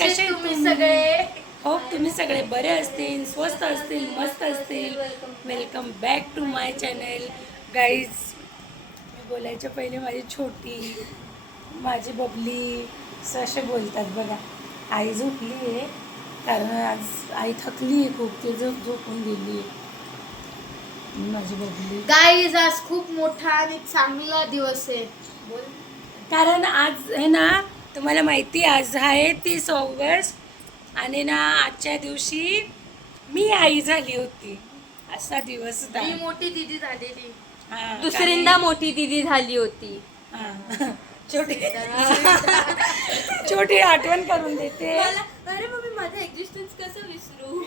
कसे तुम्ही सगळे हो तुम्ही सगळे बरे असतील, स्वस्त असतील, मस्त असतील. Welcome back to my channel guys. मी बोलायच्या पहिले माझी छोटी, माझी बबली असे बोलतात बघा. आई झोपली आहे कारण आज आई थकली आहे खूप, ती झोपून गेली आहे. माझी बबली गाईज आज खूप मोठा आणि चांगला दिवस आहे. बोल. कारण आज आहे ना, तुम्हाला माहिती आज आहे 30 ऑगस्ट आणि ना आजच्या दिवशी मी आई झाली होती. असा दिवस होता. मी मोठी दिदी झालेली. हा, दुसऱ्यांदा मोठी दिदी झाली होती. हा. छोटी छोटी आठवण करून देते. अरे मम्मी माझं एक्झिस्टन्स कसं विसरू.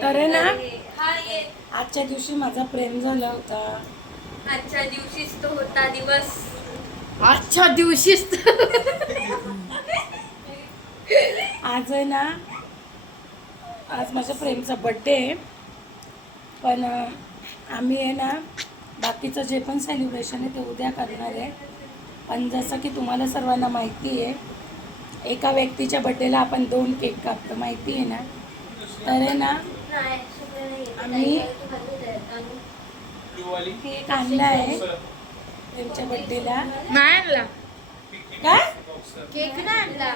तर ना हा ये आजच्या दिवशी माझा प्रेम झाला होता. आजच्या दिवशीच तो होता दिवस. आजच्या दिवशीच आज आहे ना, आज माझ्या प्रेमचा बड्डे आहे. पण आम्ही आहे ना बाकीचं जे पण सेलिब्रेशन आहे ते उद्या करणार आहे. पण जसं की तुम्हाला सर्वांना माहिती आहे, एका व्यक्तीच्या बड्डेला आपण 2 केक कापतो, माहिती आहे ना. तर आहे ना आम्ही केक आणला आहे प्रेमच्या बड्डेला. नाही आणला काय केक, नाही आणला.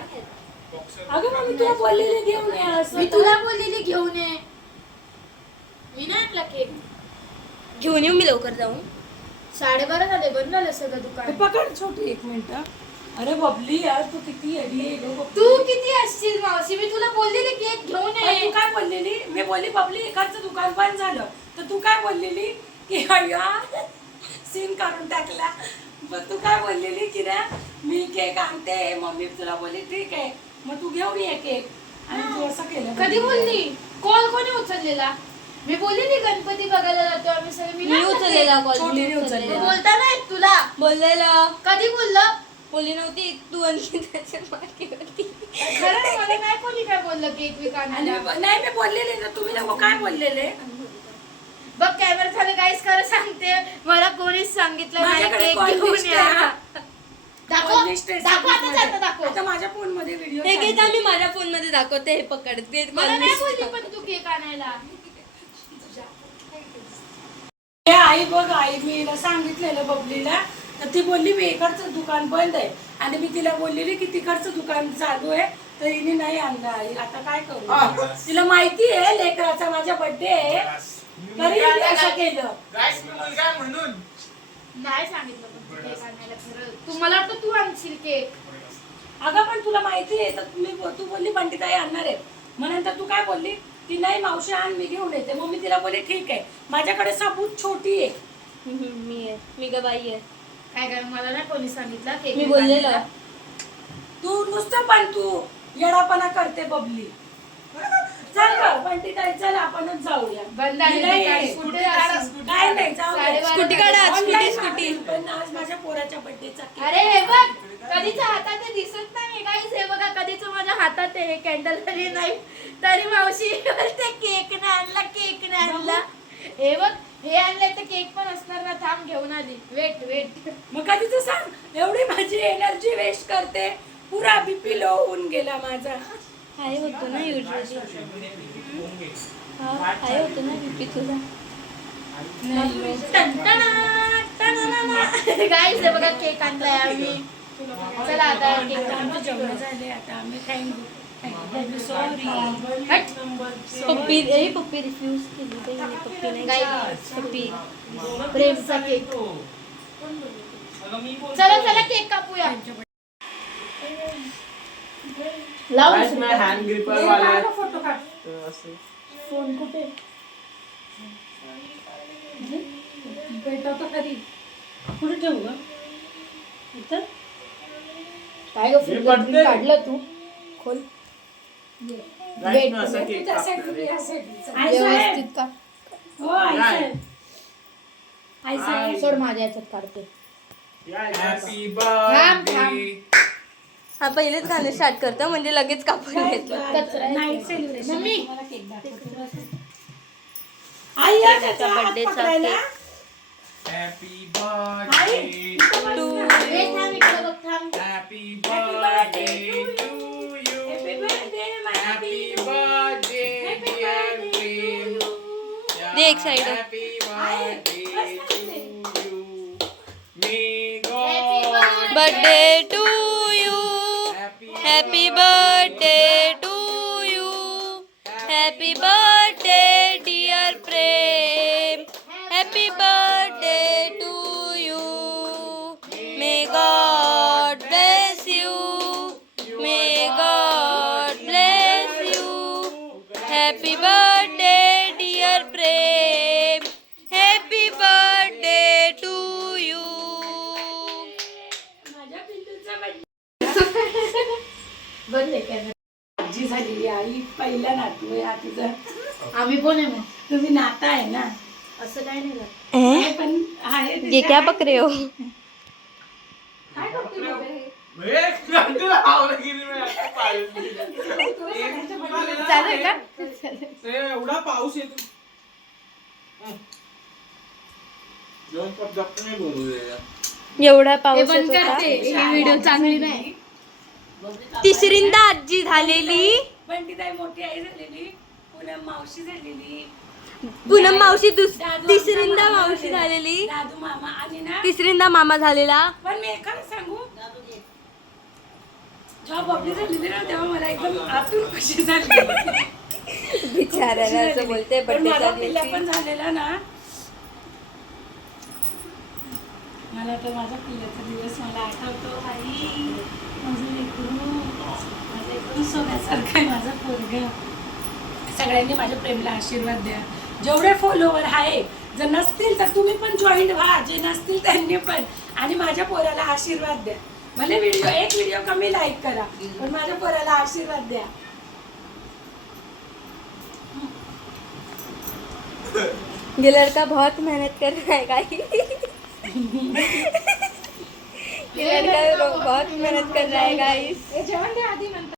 अगं मग मी तुला बोललेले घेऊन ये असं. मी तुला बोललेली घेऊन ये. मी नाही आणला केक. घेऊन येऊ मी लवकर जाऊन. 12:30 झाले, बंद झालं सगळं हे दुकान. पकड छोटी, 1 मिनिट. अरे बबली यार, तू किती येडी आहे गं बबली. तू किती असशील मावशी, मी तुला बोललेली केक घेऊन पण तू ये. काय बोललेली? मी बोलली बबली एकाचं दुकान बंद झालं, तर तू काय बोललेली की अय्या सीन काढून टाकला. मग तू काय बोललेली की ना मी केक आणते, मम्मी तुला बोलली ठीक आहे मग तू घेऊन ये केक. आणि तू असं केलं. कधी बोलली? कॉल कोणी उचललेला? मी बोललेली गणपती बघायला जातो आम्ही सगळे. मी मी नाही उचललेला बोलले. कॉल. छोटीने मी उचललेला. उचललेला. बोलता नाही तुला. बोललेलं कधी बोललं? बोलली नव्हती तू आणखी त्याच्या मागे होती. खरं मला नाही कोणी काय बोललं केक विक आणि आणायला. नाही मी बोललेले ना, तुम्ही लोक काय बोललेले. बघ कॅमेरा चालू, गाईस खरं सांगते मला कोणीच सांगितलं नाही माझ्याकडे केक call घेऊन list या. आहे. दाखव Call list आहे दाखव आता सगळीकडे. आता दाखव. आता माझ्या फोन मध्ये व्हिडिओ हे घेता मी माझ्या फोन मध्ये दाखवते. हे पकड ते मला नाही बोलली पण तू केक आणायला. आई बघ, आई मी हिला सांगितलेलं बबलीला, तर ती बोलली मी इकडचं दुकान बंद आहे. आणि मी तिला बोललेली की तिकडचं दुकान चालू आहे, तर हिने नाही आणलं. आई आता काय करू, तिला माहिती आहे लेकराचा माझा बर्थडे आहे तरी हिने असं केलं. नाही सांगितलं पण तू केक आणायला. खरं तू मला वाटतं तू आणशील केक. अगं पण तुला माहिती आहे तर तू बोलली बंटीताई आणणार आहे, मग नंतर तू काय बोलली ती नाही मावशी आण मी घेऊन येते. मग मी तिला बोलली ठीक आहे, माझ्याकडे सबूत छोटी आहे. मी ग बाई आहे. काय काय मला नाही कोणी सांगितलं केक मी विक बोललेलं. आणायला. तू नुसतं पण तू येडापणा करते बबली. चल ग बंटीताई, चल आपणच जाऊया. बंद आहे नाही, दुकान. नाही, स्कूटी काढा, स्कूटी काय नाही जाऊ दे. 12:30 स्कूटी काढा, Online स्कूटी. मागेल, पण आज माझ्या पोराच्या बर्थडेचा केक. अरे हे बघ कधीच हातात ते दिसत नाही गाईस. हे बघा कधीच माझ्या हातात आहे कॅन्डल तरी नाही, तरी मावशी ते केक नाही आणला, केक नाही आणला. हे बघ हे आणलंय तर केक पण असणार ना. थांब घेऊन आली. Wait wait. मग कधीच सांग, एवढी माझी एनर्जी वेस्ट करते. पुरा बीपी लो होऊन गेला माझा. हाय होतो ना युजली. हाय होतो ना बीपी तुझा. गाईस हे बघा केक आणलाय आम्ही. चला आता केक आता आमचे आणतो. जेवण झाले, आता आम्ही थँक्यू सॉरी. हट. पप्पी पप्पी रिफ्यूज केली बाई. पप्पी नाही गाईस पप्पी. प्रेमचा केक. चला चला केक कापूया. लाव हँड ग्रिपर वाला फोटो काढ. फोन कुठे? भेटवतो खरी. कुठे ठेवू ग? इथं काय ग फिंगरप्रिंट काढलं तू? खोल. Guys, ना असं केक त्या साईड कापणार आहे. या साईड. आई साहेब. व्यवस्थित का? हो आई साहेब. आई साहेब. सोड माझ्या याच्यात काढते. Happy थांब, birthday. हा पहिलेच गाणं स्टार्ट करतो म्हणजे लगेच कापून घेतलं. कचरा आहे. Night celebration. मम्मी. तुम्हाला केक दाखवतो. आई या त्याचा हात बर्थडेचा पकडायला. Happy आई, birthday. इथं बस ना. ए, थांब इकडे बघ, थांब. Happy birthday to एक साइड हो. Happy birthday to you. May Happy God birthday to you. happy happy birthday to you. Happy birthday dear Prem. Happy birthday to you. May God bless you. May God bless you. Happy birthday dear Prem. Happy birthday to you. माझ्या पिंटूचा birthday. बंद आहे camera. आजी झालेली आई पहिला नातू आहे हा तुझा. आम्ही पण आहे मग तुम्ही नाता आहे ना. असं काय नाही झालं. आहे पण आहे ये त्याच्या- क्या पक रहे हो? काय करतोय बाबा हे? चालू आहे का? एवढा पाऊस येतो. दोन कप डॉक्टर नाही बोलू दे. एवढा हे पाऊस बंद येत होता. करते ही व्हिडिओ चांगली नाही. तिसरींदा आजी झालेली. बंटीताई मोठी आई झालेली. पूनम मावशी झालेली. पूनम मावशी दादू तिसरींदा आमचा मामा मावशी झालेला. झालेली. दादू मामा आणि ना तिसरींदा मामा झालेला. पण मी एखादं सांगू जेव्हा बबली झालेली ना तेव्हा मला एकदम आतून खुशी झाली. बिचारायला असं बोलते पण माझा बर्थडेच्या पिल्ला दिवशी. पण झालेला ना. मला तर माझा पिल्ल्याचा दिवस मला आठवतो. आई माझं लेकरू माझं एकदम सोन्यासारखं आहे माझं पोरगं. सगळ्यांनी माझ्या प्रेमला आशीर्वाद द्या. जेवढे फॉलोवर आहे जर नसतील तर तुम्ही पण जॉईन व्हा. जे नसतील त्यांनी पण. आणि माझ्या पोराला आशीर्वाद द्या. भले एक व्हिडिओ कमी लाईक करा पण माझ्या पोराला आशीर्वाद द्या. ये लड़का बहुत मेहनत कर रहा है गाइस. ये लड़का बहुत मेहनत कर रहा है गाइस. हे जेवण द्या आधी म्हणतात.